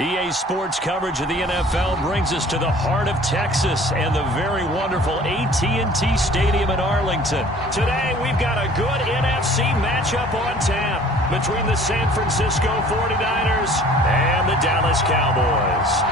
EA Sports coverage of the NFL brings us to the heart of Texas and the very wonderful AT&T Stadium in Arlington. Today, we've got a good NFC matchup on tap between the San Francisco 49ers and the Dallas Cowboys.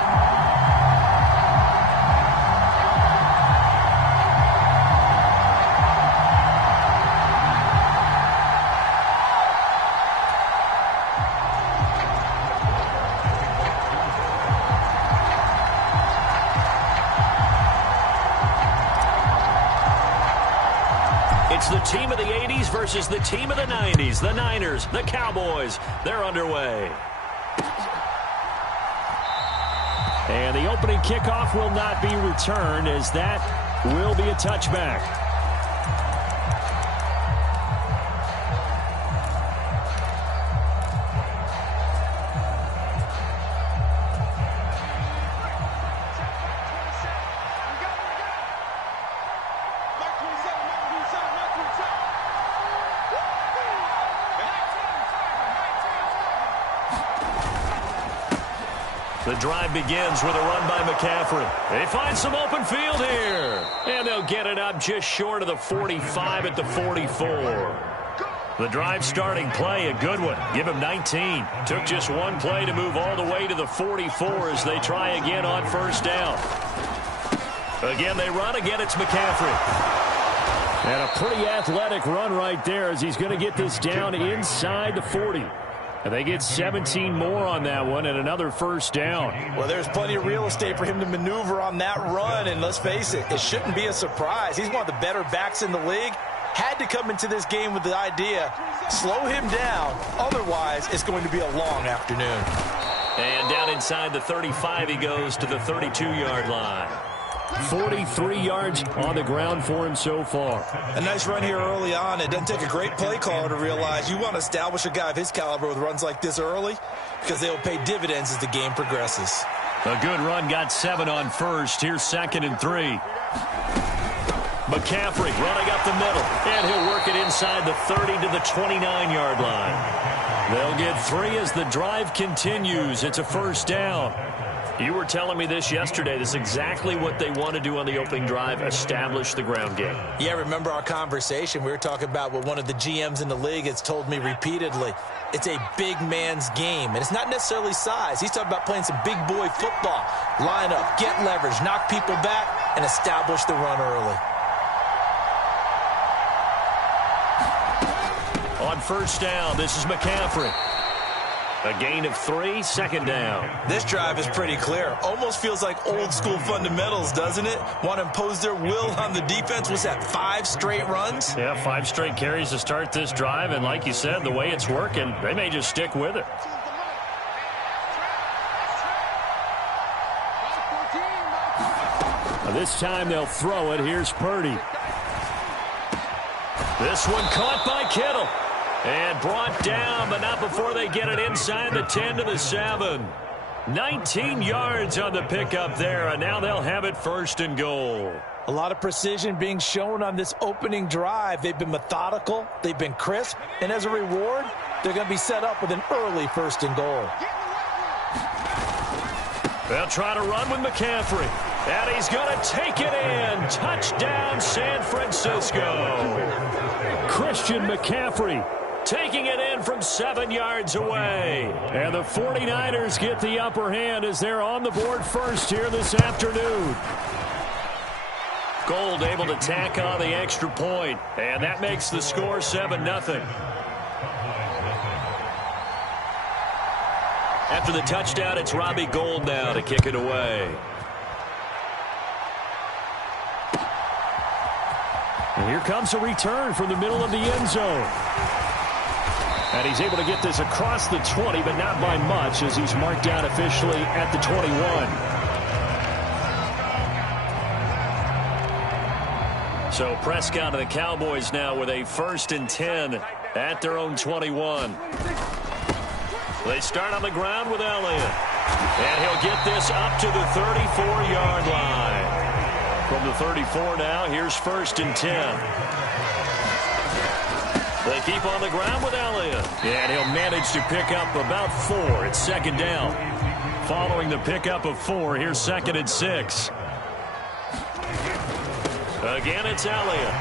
It's the team of the 80s versus the team of the 90s. The Niners, the Cowboys, they're underway. And the opening kickoff will not be returned, as that will be a touchback. The drive begins with a run by McCaffrey. They find some open field here. And they'll get it up just short of the 45 at the 44. The drive starting play, a good one. Give him 19. Took just one play to move all the way to the 44 as they try again on first down. Again, they run. Again, it's McCaffrey. And a pretty athletic run right there as he's going to get this down inside the 40. And they get 17 more on that one and another first down. Well, there's plenty of real estate for him to maneuver on that run. And let's face it, it shouldn't be a surprise. He's one of the better backs in the league. Had to come into this game with the idea, slow him down. Otherwise, it's going to be a long afternoon. And down inside the 35, he goes to the 32-yard line. 43 yards on the ground for him so far. A nice run here early on. It doesn't take a great play caller to realize you want to establish a guy of his caliber with runs like this early, because they will pay dividends as the game progresses. A good run, got 7 on first. Here's 2nd and 3. McCaffrey running up the middle, and he'll work it inside the 30 to the 29-yard line. They'll get 3 as the drive continues. It's a first down. You were telling me this yesterday. This is exactly what they want to do on the opening drive, establish the ground game. Yeah, remember our conversation? We were talking about what one of the GMs in the league has told me repeatedly. It's a big man's game, and it's not necessarily size. He's talking about playing some big boy football. Line up, get leverage, knock people back, and establish the run early. On first down, this is McCaffrey. A gain of 3, 2nd down. This drive is pretty clear. Almost feels like old school fundamentals, doesn't it? Want to impose their will on the defense. Was that 5 straight runs? Yeah, 5 straight carries to start this drive. And like you said, the way it's working, they may just stick with it. This time they'll throw it. Here's Purdy. This one caught by Kittle. And brought down, but not before they get it inside the 10 to the 7. 19 yards on the pickup there, and now they'll have it 1st and goal. A lot of precision being shown on this opening drive. They've been methodical, they've been crisp, and as a reward, they're going to be set up with an early 1st and goal. They'll try to run with McCaffrey, and he's going to take it in. Touchdown, San Francisco. Christian McCaffrey taking it in from 7 yards away. And the 49ers get the upper hand as they're on the board first here this afternoon. Gold able to tack on the extra point, and that makes the score 7-0. After the touchdown, it's Robbie Gould now to kick it away. And here comes a return from the middle of the end zone. And he's able to get this across the 20, but not by much, as he's marked down officially at the 21. So Prescott and the Cowboys now with a 1st and 10 at their own 21. They start on the ground with Elliott. And he'll get this up to the 34-yard line. From the 34 now, here's 1st and 10. They keep on the ground with Elliott. And he'll manage to pick up about 4. It's 2nd down. following the pickup of 4. Here's 2nd and 6. Again, it's Elliott.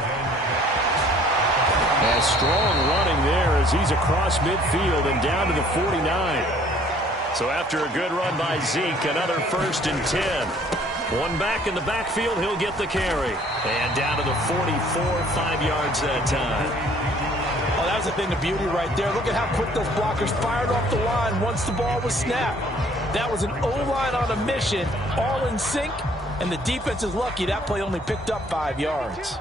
And strong running there as he's across midfield and down to the 49. So after a good run by Zeke, another 1st and 10. One back in the backfield, he'll get the carry. And down to the 44, 5 yards that time. Oh, that was a thing of beauty right there. Look at how quick those blockers fired off the line once the ball was snapped. That was an O-line on a mission, all in sync, and the defense is lucky that play only picked up 5 yards.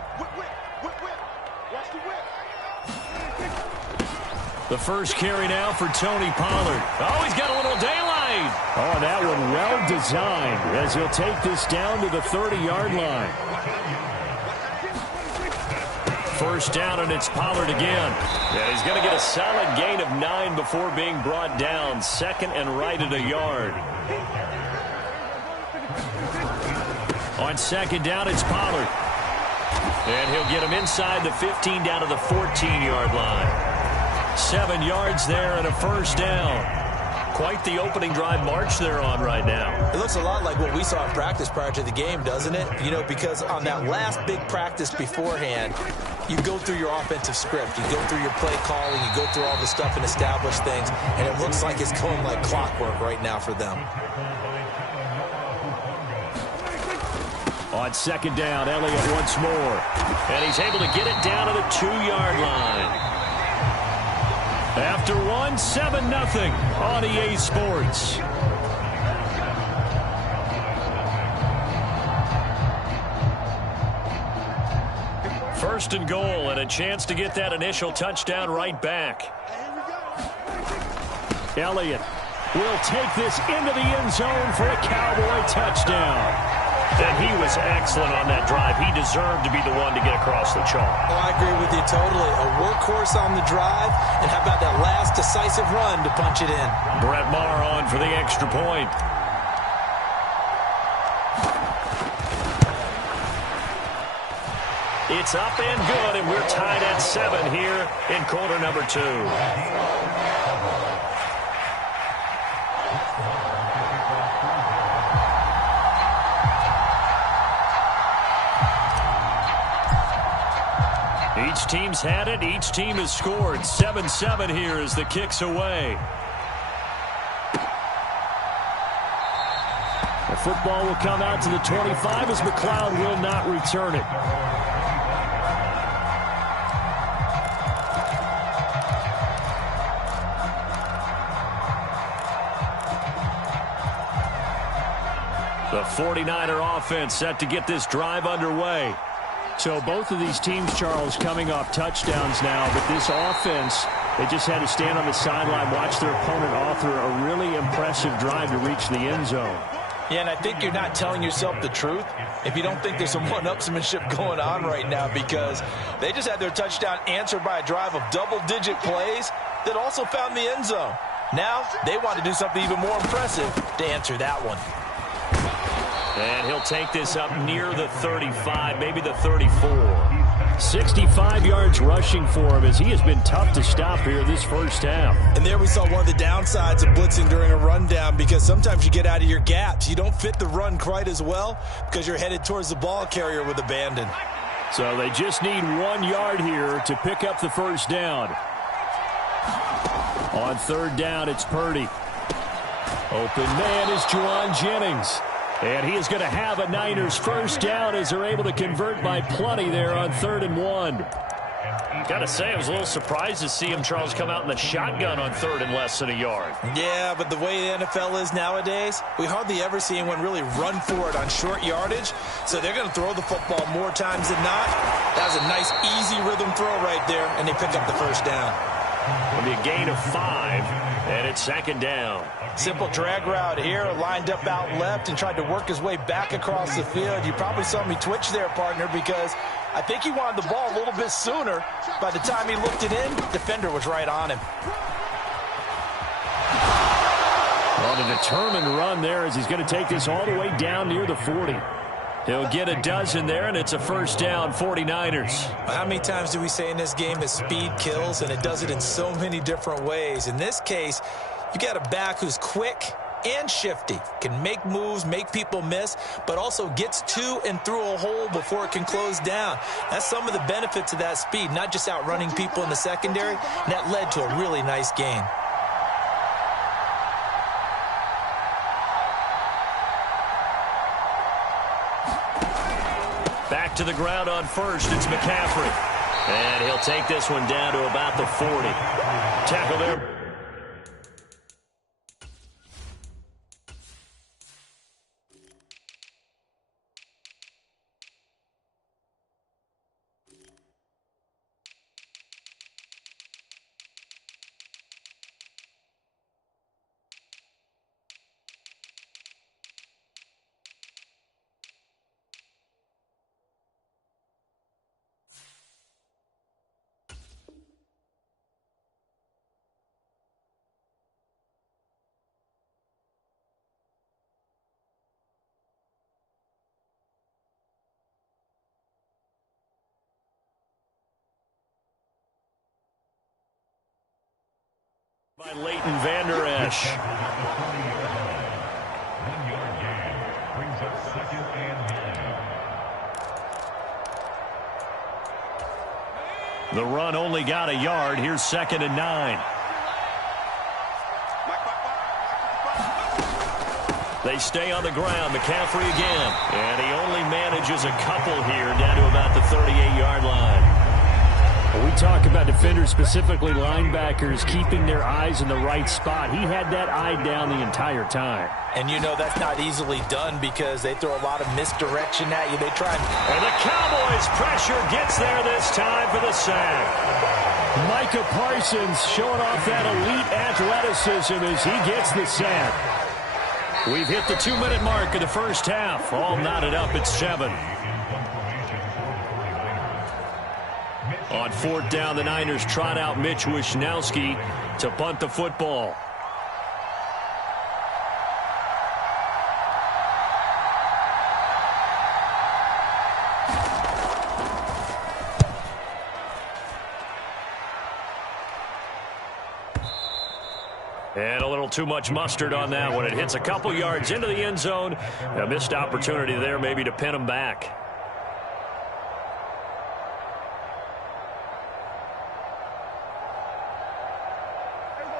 The first carry now for Tony Pollard. Oh, he's got a little daylight. Oh, that one well designed as he'll take this down to the 30-yard line. First down, and it's Pollard again. And he's going to get a solid gain of 9 before being brought down. 2nd and right at a yard. On 2nd down, it's Pollard. And he'll get him inside the 15 down to the 14-yard line. 7 yards there and a first down. Quite the opening drive march they're on right now. It looks a lot like what we saw in practice prior to the game, doesn't it? You know, because on that last big practice beforehand, you go through your offensive script. You go through your play calling. You go through all the stuff and establish things. And it looks like it's going like clockwork right now for them. On 2nd down, Elliott once more. And he's able to get it down to the 2-yard line. After 1, 7-0 on EA Sports. First and goal, and a chance to get that initial touchdown right back. Elliott will take this into the end zone for a Cowboy touchdown. And he was excellent on that drive. He deserved to be the one to get across the chalk. Oh, I agree with you totally. A workhorse on the drive, and how about that last decisive run to punch it in? Brett Maher on for the extra point. It's up and good, and we're tied at 7 here in quarter number 2. Each team's had it. Each team has scored. 7-7 here as the kick's away. The football will come out to the 25 as McLeod will not return it. The 49er offense set to get this drive underway. So both of these teams, Charles, coming off touchdowns now, but this offense, they just had to stand on the sideline, watch their opponent author a really impressive drive to reach the end zone. Yeah, and I think you're not telling yourself the truth if you don't think there's some one-upsmanship going on right now, because they just had their touchdown answered by a drive of double-digit plays that also found the end zone. Now they want to do something even more impressive to answer that one. And he'll take this up near the 35, maybe the 34. 65 yards rushing for him as he has been tough to stop here this first half. And there we saw one of the downsides of blitzing during a rundown, because sometimes you get out of your gaps. You don't fit the run quite as well because you're headed towards the ball carrier with abandon. So they just need 1 yard here to pick up the first down. On 3rd down, it's Purdy. Open man is Juwan Jennings. And he is going to have a Niners first down as they're able to convert by plenty there on 3rd and 1. Got to say, I was a little surprised to see him, Charles, come out in the shotgun on 3rd and less than a yard. Yeah, but the way the NFL is nowadays, we hardly ever see anyone really run for it on short yardage. So they're going to throw the football more times than not. That was a nice, easy rhythm throw right there, and they pick up the first down. It'll be a gain of 5, and it's 2nd down. Simple drag route here, lined up out left and tried to work his way back across the field. You probably saw me twitch there, partner, because I think he wanted the ball a little bit sooner. By the time he looked it in, defender was right on him. On a determined run there as he's going to take this all the way down near the 40. He'll get a dozen there, and it's a first down, 49ers. How many times do we say in this game that speed kills, and it does it in so many different ways? In this case, you got a back who's quick, and shifty. Can make moves, make people miss, but also gets to and through a hole before it can close down. That's some of the benefits of that speed, not just outrunning people in the secondary, and that led to a really nice gain. Back to the ground on first, it's McCaffrey. And he'll take this one down to about the 40. Tackle there. By Leighton Vander Esch. The run only got a yard. Here's 2nd and 9. They stay on the ground. McCaffrey again. And he only manages a couple here down to about the 38-yard line. We talk about defenders, specifically linebackers, keeping their eyes in the right spot. He had that eye down the entire time. And you know that's not easily done because they throw a lot of misdirection at you. They try and the Cowboys' pressure gets there this time for the sack. Micah Parsons showing off that elite athleticism as he gets the sack. We've hit the 2-minute mark of the first half. All knotted up at 7. On 4th down, the Niners trot out Mitch Wishnowsky to punt the football. And a little too much mustard on that one. It hits a couple yards into the end zone. A missed opportunity there maybe to pin him back.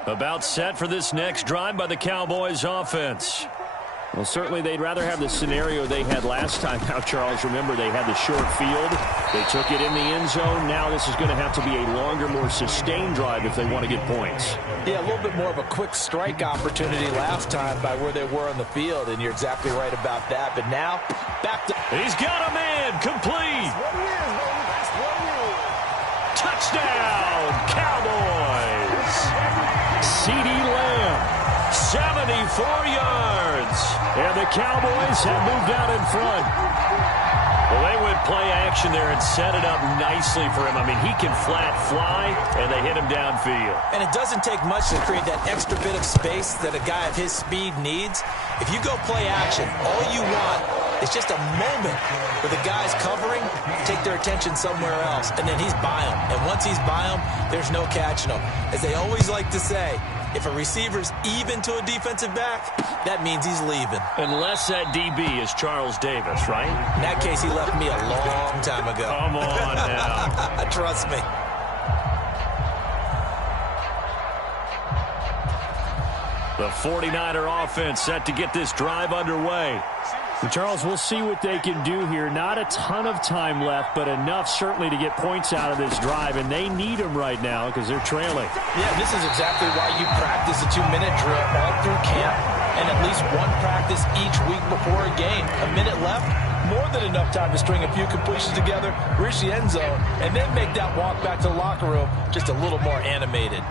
About set for this next drive by the Cowboys offense. Well, certainly they'd rather have the scenario they had last time out, Charles. Remember, they had the short field. They took it in the end zone. Now this is going to have to be a longer, more sustained drive if they want to get points. Yeah, a little bit more of a quick strike opportunity last time by where they were on the field, and you're exactly right about that. But now, back to... He's got a man, complete. Touchdown, Cowboys. CeeDee Lamb, 74 yards. And the Cowboys have moved out in front. Well, they went play action there and set it up nicely for him. I mean, he can flat fly, and they hit him downfield. And it doesn't take much to create that extra bit of space that a guy of his speed needs. If you go play action, all you want is just a moment where the guy's covering, take their attention somewhere else, and then he's by him. And once he's by him, there's no catching him. As they always like to say, if a receiver's even to a defensive back, that means he's leaving. Unless that DB is Charles Davis, right? In that case, he left me a long time ago. Come on now. Trust me. The 49er offense set to get this drive underway. And Charles, we'll see what they can do here. Not a ton of time left, but enough certainly to get points out of this drive, and they need them right now because they're trailing. Yeah, this is exactly why you practice a 2-minute drill all through camp and at least one practice each week before a game. A minute left, more than enough time to string a few completions together, reach the end zone, and then make that walk back to the locker room just a little more animated.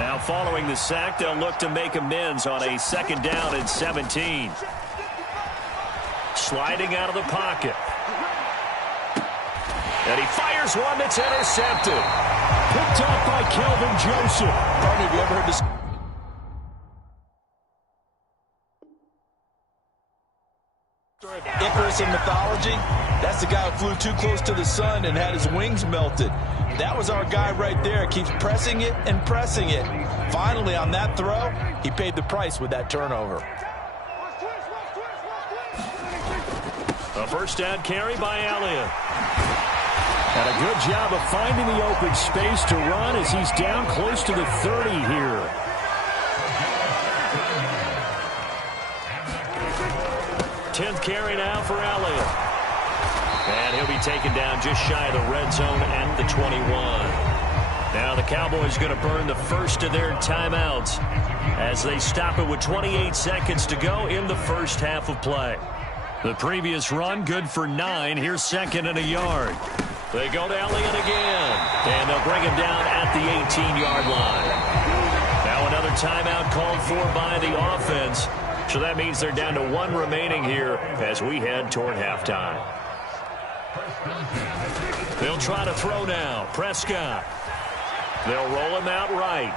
Now following the sack, they'll look to make amends on a 2nd down and 17. Sliding out of the pocket. And he fires one that's intercepted. Picked up by Kelvin Joseph. Pardon me, have you ever heard this? Icarus in mythology, that's the guy who flew too close to the sun and had his wings melted. That was our guy right there. Keeps pressing it and pressing it. Finally, on that throw, he paid the price with that turnover. A first down carry by Elliott. And a good job of finding the open space to run as he's down close to the 30 here. Tenth carry now for Elliott. And he'll be taken down just shy of the red zone at the 21. Now the Cowboys going to burn the first of their timeouts as they stop it with 28 seconds to go in the first half of play. The previous run good for 9. Here's second and a yard. They go to Elliott again. And they'll bring him down at the 18-yard line. Now another timeout called for by the offense. So that means they're down to 1 remaining here as we head toward halftime. They'll try to throw now. Prescott. They'll roll him out right.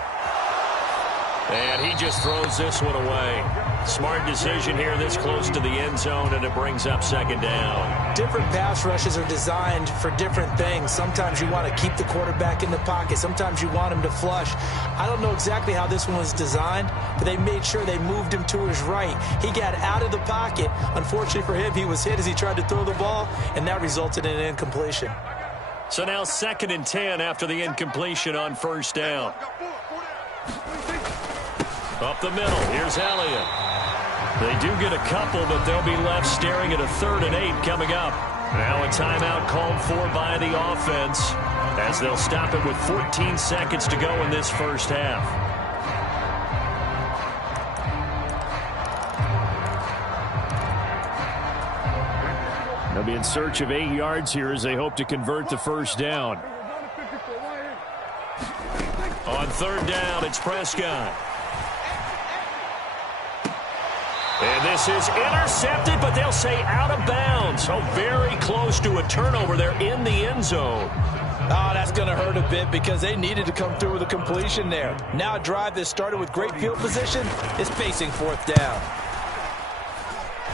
And he just throws this one away. Smart decision here this close to the end zone, and it brings up second down. Different pass rushes are designed for different things. Sometimes you want to keep the quarterback in the pocket. Sometimes you want him to flush. I don't know exactly how this one was designed, but they made sure they moved him to his right. He got out of the pocket. Unfortunately for him, he was hit as he tried to throw the ball, and that resulted in an incompletion. So now second and 10 after the incompletion on first down. Up the middle, here's Elliott. They do get a couple, but they'll be left staring at a 3rd and 8 coming up. Now a timeout called for by the offense as they'll stop it with 14 seconds to go in this first half. They'll be in search of 8 yards here as they hope to convert the first down. On third down, it's Prescott. And this is intercepted, but they'll say out of bounds. So very close to a turnover there in the end zone. Oh, that's going to hurt a bit because they needed to come through with a completion there. Now a drive that started with great field position is facing 4th down.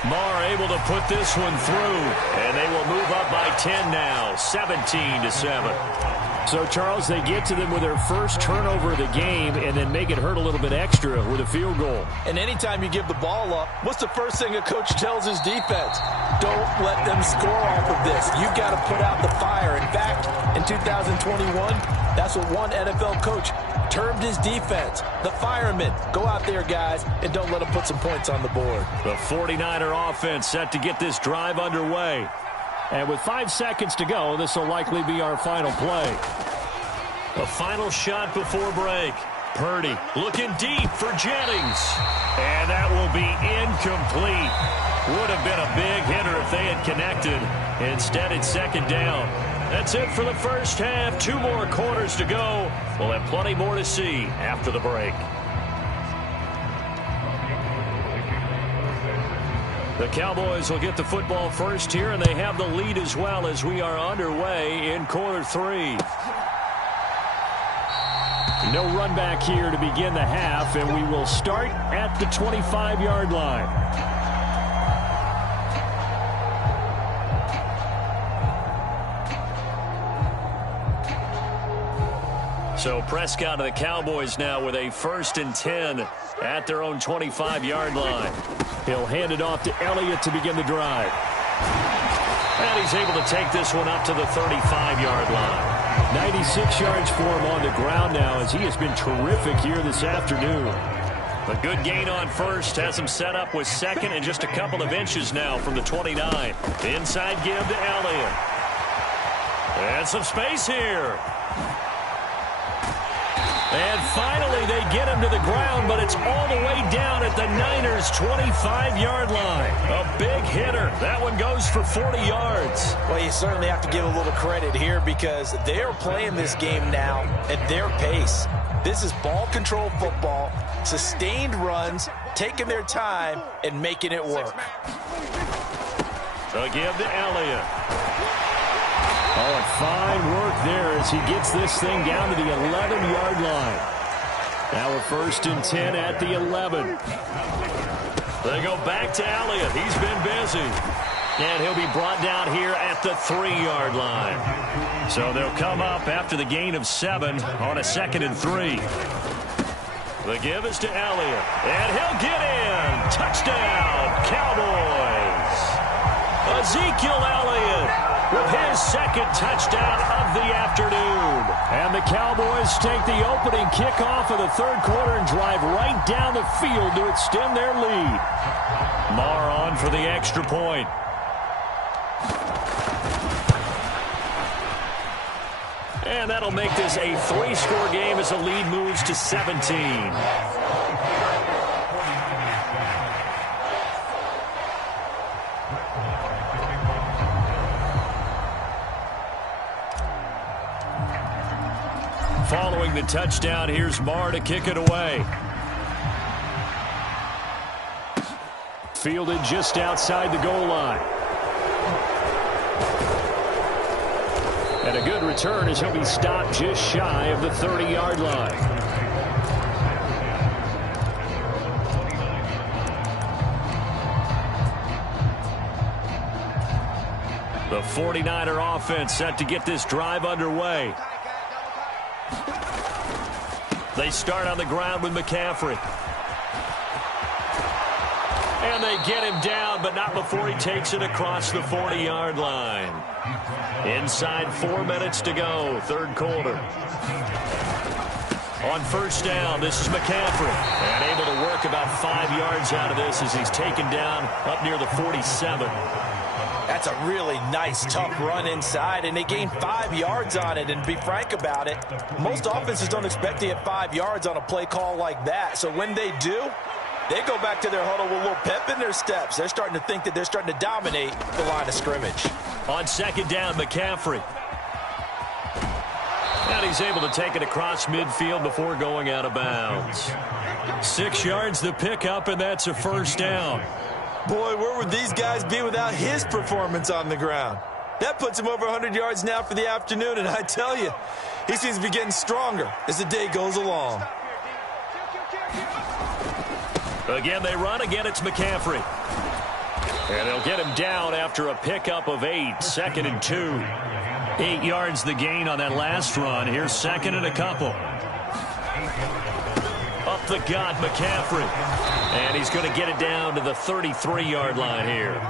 Marr able to put this one through, and they will move up by 10 now, 17-7. So, Charles, they get to them with their first turnover of the game and then make it hurt a little bit extra with a field goal. And anytime you give the ball up, what's the first thing a coach tells his defense? Don't let them score off of this. You've got to put out the fire. In fact, in 2021, that's what one NFL coach termed his defense. The firemen. Go out there, guys, and don't let them put some points on the board. The 49er offense set to get this drive underway. And with 5 seconds to go, this will likely be our final play. A final shot before break. Purdy looking deep for Jennings. And that will be incomplete. Would have been a big hitter if they had connected. Instead, it's second down. That's it for the first half. 2 more quarters to go. We'll have plenty more to see after the break. The Cowboys will get the football first here, and they have the lead as well as we are underway in quarter 3. No run back here to begin the half, and we will start at the 25-yard line. So Prescott of the Cowboys now with a 1st and 10 at their own 25-yard line. He'll hand it off to Elliott to begin the drive. And he's able to take this one up to the 35-yard line. 96 yards for him on the ground now as he has been terrific here this afternoon. A good gain on first has him set up with second and just a couple of inches now from the 29. Inside give to Elliott. And some space here. And finally, they get him to the ground, but it's all the way down at the Niners' 25-yard line. A big hitter. That one goes for 40 yards. Well, you certainly have to give a little credit here because they're playing this game now at their pace. This is ball control football, sustained runs, taking their time, and making it work. So give to Elliott. Oh, and fine work there as he gets this thing down to the 11-yard line. Now a 1st and 10 at the 11. They go back to Elliott. He's been busy. And he'll be brought down here at the 3-yard line. So they'll come up after the gain of 7 on a 2nd and 3. The give is to Elliott. And he'll get in. Touchdown, Cowboys. Ezekiel Elliott with his 2nd touchdown of the afternoon. And the Cowboys take the opening kickoff of the 3rd quarter and drive right down the field to extend their lead. Marr on for the extra point. And that'll make this a 3-score game as the lead moves to 17. Following the touchdown, here's Marr to kick it away. Fielded just outside the goal line. And a good return as he'll be stopped just shy of the 30-yard line. The 49er offense set to get this drive underway. They start on the ground with McCaffrey. And they get him down, but not before he takes it across the 40-yard line. Inside 4 minutes to go, 3rd quarter. On 1st down, this is McCaffrey. And able to work about 5 yards out of this as he's taken down up near the 47. That's a really nice, tough run inside, and they gained 5 yards on it. And to be frank about it, most offenses don't expect to get 5 yards on a play call like that. So when they do, they go back to their huddle with a little pep in their steps. They're starting to think that they're starting to dominate the line of scrimmage. On 2nd down, McCaffrey. And he's able to take it across midfield before going out of bounds. 6 yards the pickup, and that's a 1st down. Boy, where would these guys be without his performance on the ground? That puts him over 100 yards now for the afternoon, and I tell you, he seems to be getting stronger as the day goes along. Again, they run. Again, it's McCaffrey. And they'll get him down after a pickup of 8, 2nd and 2. 8 yards the gain on that last run. Here's 2nd and a couple. Up the gut, McCaffrey. And he's going to get it down to the 33-yard line here.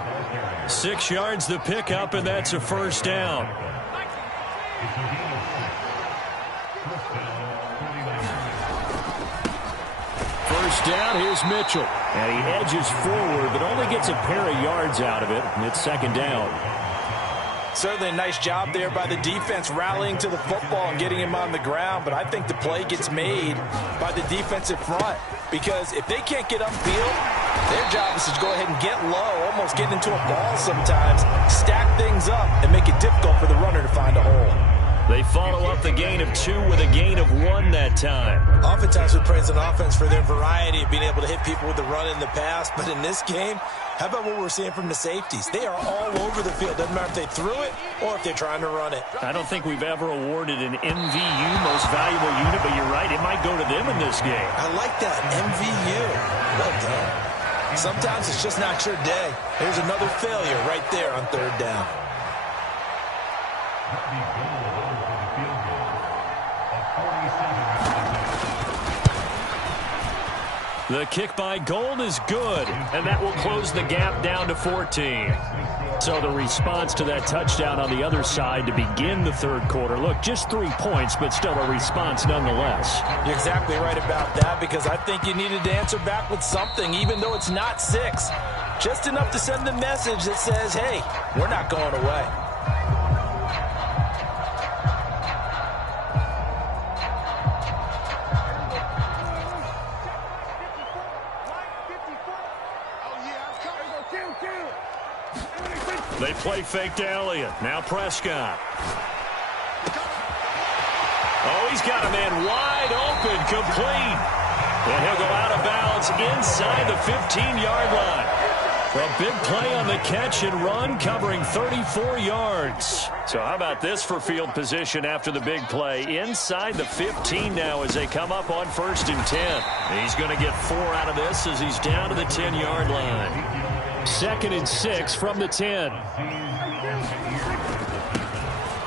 6 yards the pickup, and that's a 1st down. First down, here's Mitchell. And he edges forward, but only gets a pair of yards out of it, and it's 2nd down. Certainly a nice job there by the defense rallying to the football and getting him on the ground, but I think the play gets made by the defensive front because if they can't get upfield, their job is to go ahead and get low, almost get into a ball sometimes, stack things up, and make it difficult for the runner to find a hole. They follow up the gain of 2 with a gain of 1 that time. Oftentimes we praise an offense for their variety of being able to hit people with the run in the pass, but in this game, how about what we're seeing from the safeties? They are all over the field. Doesn't matter if they threw it or if they're trying to run it. I don't think we've ever awarded an MVU, most valuable unit, but you're right, it might go to them in this game. I like that, MVU. Well done. Sometimes it's just not your day. There's another failure right there on 3rd down. The kick by Gold is good, and that will close the gap down to 14. So the response to that touchdown on the other side to begin the 3rd quarter. Look, just 3 points, but still a response nonetheless. You're exactly right about that because I think you needed to answer back with something, even though it's not 6. Just enough to send a message that says, hey, we're not going away. They play fake to Elliott. Now Prescott. Oh, he's got a man wide open, complete. And he'll go out of bounds inside the 15-yard line. A big play on the catch and run, covering 34 yards. So how about this for field position after the big play? Inside the 15 now as they come up on 1st and 10. He's going to get 4 out of this as he's down to the 10-yard line. 2nd and 6 from the 10.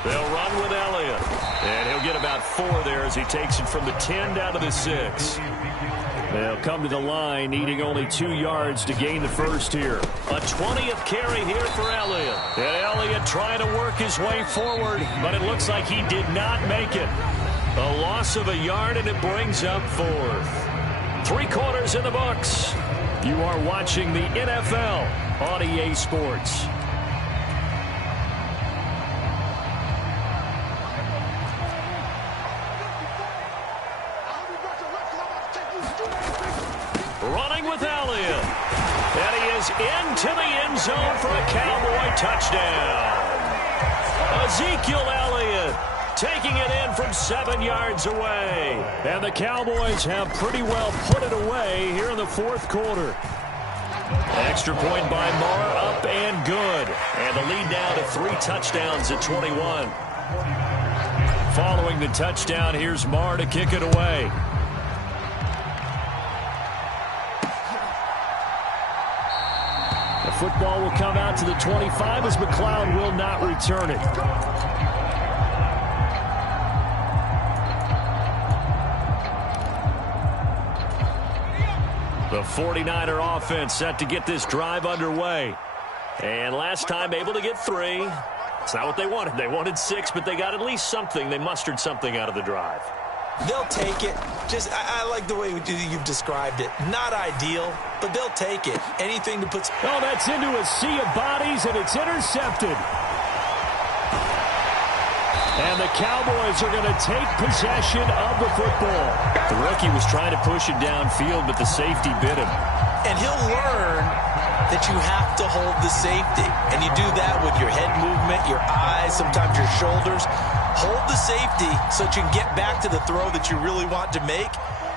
They'll run with Elliott. And he'll get about 4 there as he takes it from the 10 down to the 6. They'll come to the line, needing only 2 yards to gain the first here. A 20th carry here for Elliott. And Elliott trying to work his way forward, but it looks like he did not make it. A loss of a yard, and it brings up 4th. 3 quarters in the books. You are watching the NFL on EA Sports. Running with Elliott. And he is into the end zone for a Cowboy touchdown. Ezekiel Elliott taking it in from 7 yards away. And the Cowboys have pretty well put it away here in the 4th quarter. Extra point by Marr, up and good. And the lead down to 3 touchdowns at 21. Following the touchdown, here's Marr to kick it away. The football will come out to the 25 as McLeod will not return it. The 49er offense set to get this drive underway. And last time able to get 3. It's not what they wanted. They wanted 6, but they got at least something. They mustered something out of the drive. They'll take it. I like the way you've described it. Not ideal, but they'll take it. Anything to put... Oh, that's into a sea of bodies, and it's intercepted. And the Cowboys are going to take possession of the football. The rookie was trying to push it downfield, but the safety bit him. And he'll learn that you have to hold the safety. And you do that with your head movement, your eyes, sometimes your shoulders. Hold the safety so that you can get back to the throw that you really want to make.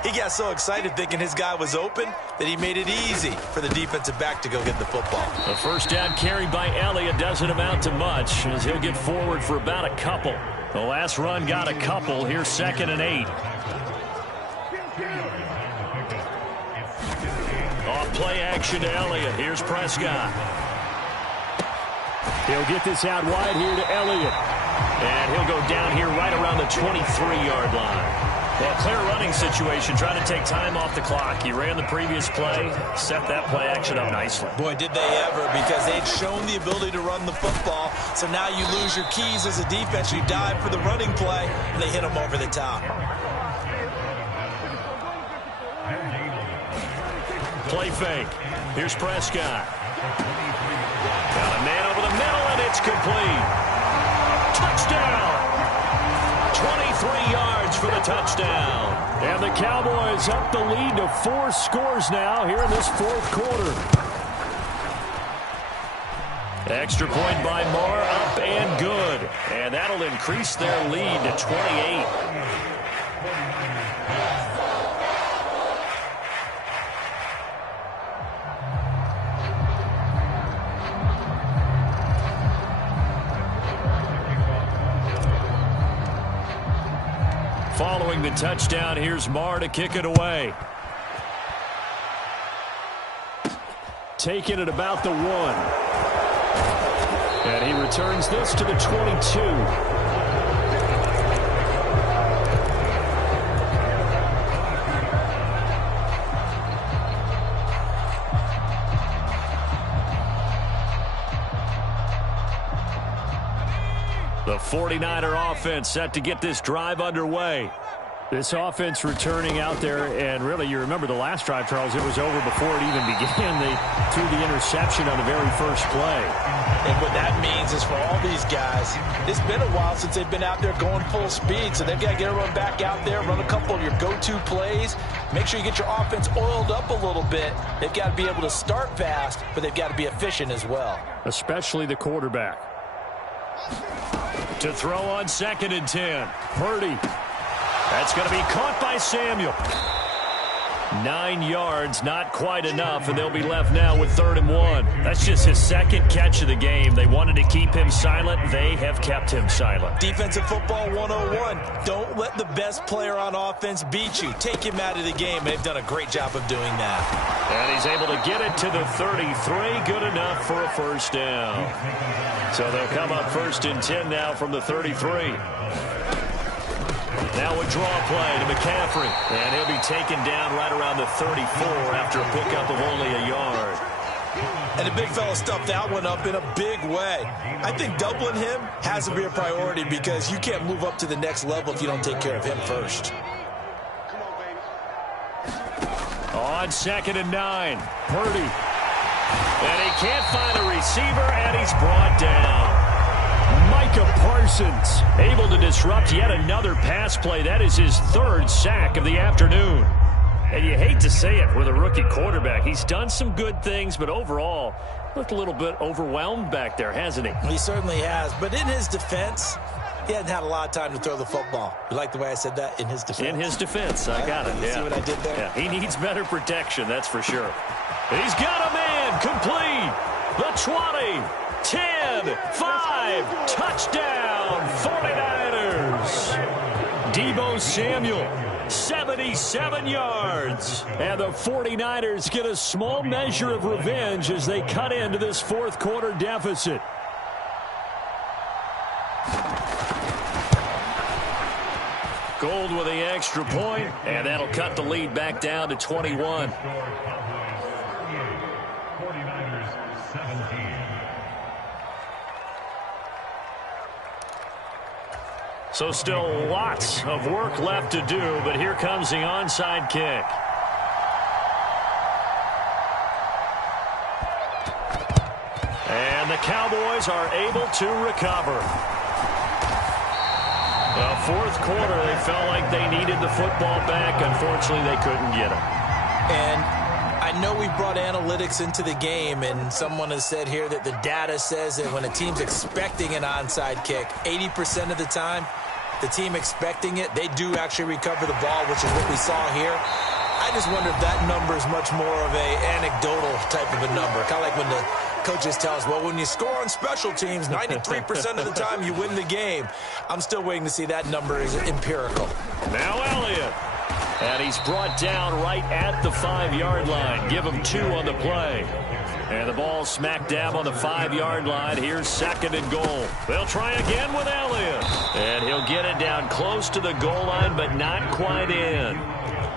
He got so excited thinking his guy was open that he made it easy for the defensive back to go get the football. The first down carry by Elliott doesn't amount to much as he'll get forward for about a couple. The last run got a couple. Here's 2nd and 8. Off play action to Elliott. Here's Prescott. He'll get this out wide here to Elliott. And he'll go down here right around the 23-yard line. Well, clear running situation, trying to take time off the clock. He ran the previous play, set that play action up nicely. Boy, did they ever, because they'd shown the ability to run the football. So now you lose your keys as a defense. You dive for the running play, and they hit him over the top. Play fake. Here's Prescott. Got a man over the middle, and it's complete. Touchdown! 23 yards for the touchdown. And the Cowboys up the lead to 4 scores now here in this 4th quarter. Extra point by Marr, up and good. And that'll increase their lead to 28. Following the touchdown, here's Marr to kick it away. Taking it about the 1. And he returns this to the 22. The 49er offense set to get this drive underway. This offense returning out there, and really, you remember the last drive, Charles, it was over before it even began. They threw the interception on the very first play. And what that means is for all these guys, it's been a while since they've been out there going full speed, so they've got to get everyone back out there, run a couple of your go-to plays, make sure you get your offense oiled up a little bit. They've got to be able to start fast, but they've got to be efficient as well. Especially the quarterback. To throw on 2nd and 10. Purdy. That's going to be caught by Samuel. 9 yards, not quite enough, and they'll be left now with 3rd and 1. That's just his 2nd catch of the game. They wanted to keep him silent. They have kept him silent. Defensive football 101. Don't let the best player on offense beat you. Take him out of the game. They've done a great job of doing that. And he's able to get it to the 33. Good enough for a 1st down. So they'll come up 1st and 10 now from the 33. Now a draw play to McCaffrey. And he'll be taken down right around the 34 after a pickup of only a yard. And the big fella stuffed that one up in a big way. I think doubling him has to be a priority because you can't move up to the next level if you don't take care of him first. On 2nd and 9, Purdy. And he can't find a receiver, and he's brought down. Micah Parsons able to disrupt yet another pass play. That is his 3rd sack of the afternoon. And you hate to say it with a rookie quarterback. He's done some good things, but overall looked a little bit overwhelmed back there, hasn't he? He certainly has. But in his defense, he hasn't had a lot of time to throw the football. You like the way I said that? In his defense. In his defense. I got it. You see what I did there? Yeah, he needs better protection, that's for sure. He's got a man complete. The 20. 10, 5, touchdown, 49ers. Deebo Samuel, 77 yards. And the 49ers get a small measure of revenge as they cut into this 4th quarter deficit. Gold with the extra point, and that'll cut the lead back down to 21. 49ers 17. So still lots of work left to do, but here comes the onside kick. And the Cowboys are able to recover. The 4th quarter, they felt like they needed the football back. Unfortunately, they couldn't get it. And I know we brought analytics into the game, and someone has said here that the data says that when a team's expecting an onside kick, 80% of the time, the team expecting it, they do actually recover the ball, which is what we saw here. I just wonder if that number is much more of a anecdotal type of a number. Kind of like when the coaches tell us, well, when you score on special teams, 93% of the time you win the game. I'm still waiting to see that number is empirical. Now Elliott. And he's brought down right at the 5-yard line. Give him 2 on the play. And the ball smack dab on the 5-yard line. Here's 2nd and goal. They'll try again with Elliott. And he'll get it down close to the goal line, but not quite in.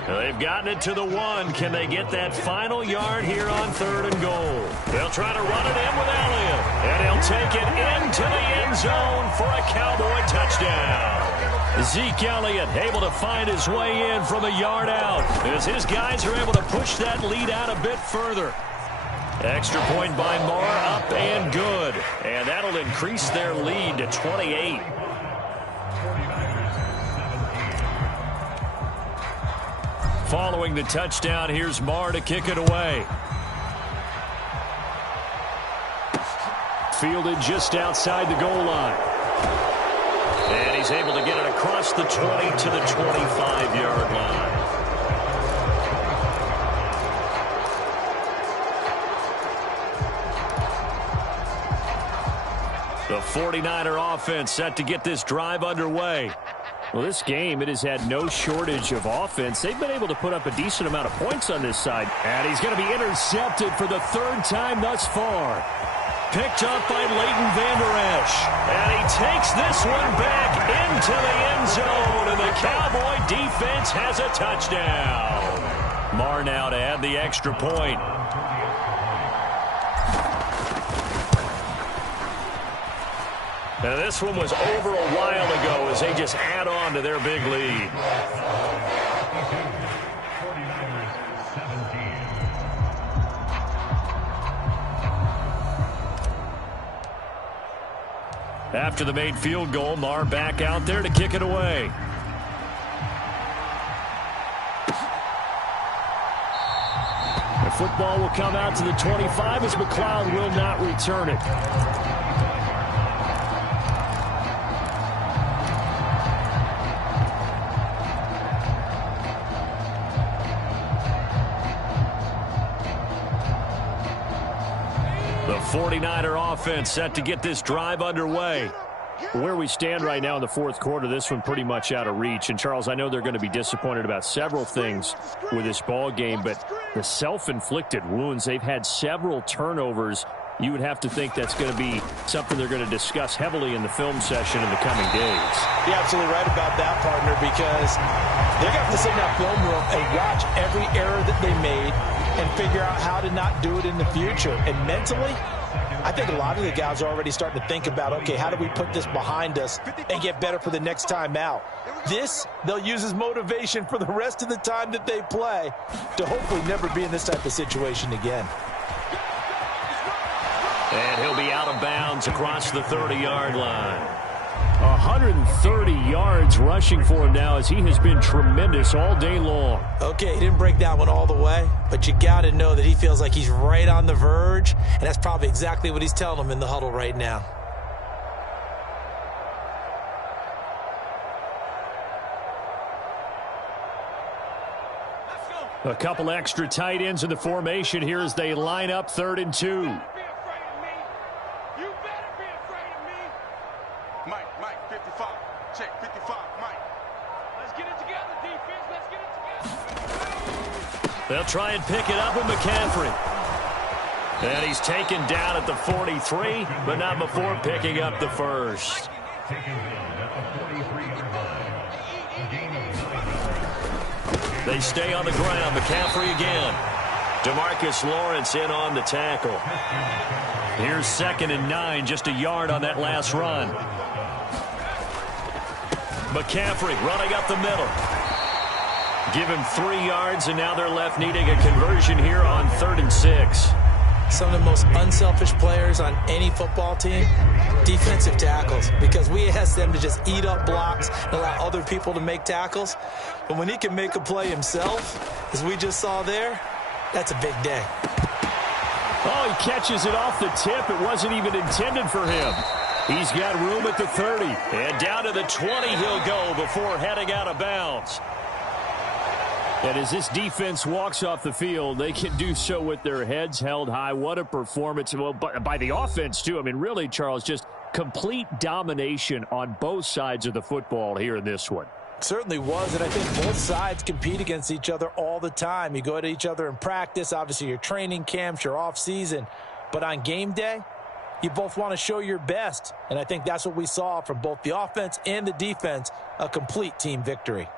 They've gotten it to the 1. Can they get that final yard here on 3rd and goal? They'll try to run it in with Elliott. And he'll take it into the end zone for a Cowboy touchdown. Zeke Elliott able to find his way in from a yard out as his guys are able to push that lead out a bit further. Extra point by Marr, up and good. And that'll increase their lead to 28. Following the touchdown, here's Marr to kick it away. Fielded just outside the goal line. And he's able to get it across the 20 to the 25-yard line. The 49er offense set to get this drive underway. Well, this game, it has had no shortage of offense. They've been able to put up a decent amount of points on this side. And he's going to be intercepted for the 3rd time thus far. Picked up by Leighton Vander Esch. And he takes this one back into the end zone. And the Cowboy defense has a touchdown. Marr now to add the extra point. And this one was over a while ago as they just add on to their big lead. 49ers 17. After the made field goal, Marr back out there to kick it away. The football will come out to the 25 as McLeod will not return it. The 49er offense set to get this drive underway. Where we stand right now in the fourth quarter, this one pretty much out of reach. And, Charles, I know they're going to be disappointed about several things with this ball game, but the self-inflicted wounds, they've had several turnovers. You would have to think that's going to be something they're going to discuss heavily in the film session in the coming days. You're absolutely right about that, partner, because they're going to have to sit in that film room and watch every error that they made and figure out how to not do it in the future. And mentally, I think a lot of the guys are already starting to think about, okay, how do we put this behind us and get better for the next time out? This, they'll use as motivation for the rest of the time that they play to hopefully never be in this type of situation again. And he'll be out of bounds across the 30-yard line. 130 yards rushing for him now as he has been tremendous all day long. Okay, he didn't break that one all the way, but you got to know that he feels like he's right on the verge, and that's probably exactly what he's telling them in the huddle right now. A couple extra tight ends in the formation here as they line up 3rd and 2. They'll try and pick it up with McCaffrey. And he's taken down at the 43, but not before picking up the first. They stay on the ground. McCaffrey again. DeMarcus Lawrence in on the tackle. Here's 2nd and 9, just a yard on that last run. McCaffrey running up the middle. Give him 3 yards, and now they're left needing a conversion here on 3rd and 6. Some of the most unselfish players on any football team, defensive tackles, because we ask them to just eat up blocks and allow other people to make tackles. But when he can make a play himself, as we just saw there, that's a big day. Oh, he catches it off the tip. It wasn't even intended for him. He's got room at the 30. And down to the 20 he'll go before heading out of bounds. And as this defense walks off the field, they can do so with their heads held high. What a performance. Well, by the offense, too. I mean, really, Charles, just complete domination on both sides of the football here in this one. Certainly was, and I think both sides compete against each other all the time. You go to each other in practice, obviously your training camps, your off-season. But on game day, you both want to show your best. And I think that's what we saw from both the offense and the defense, a complete team victory.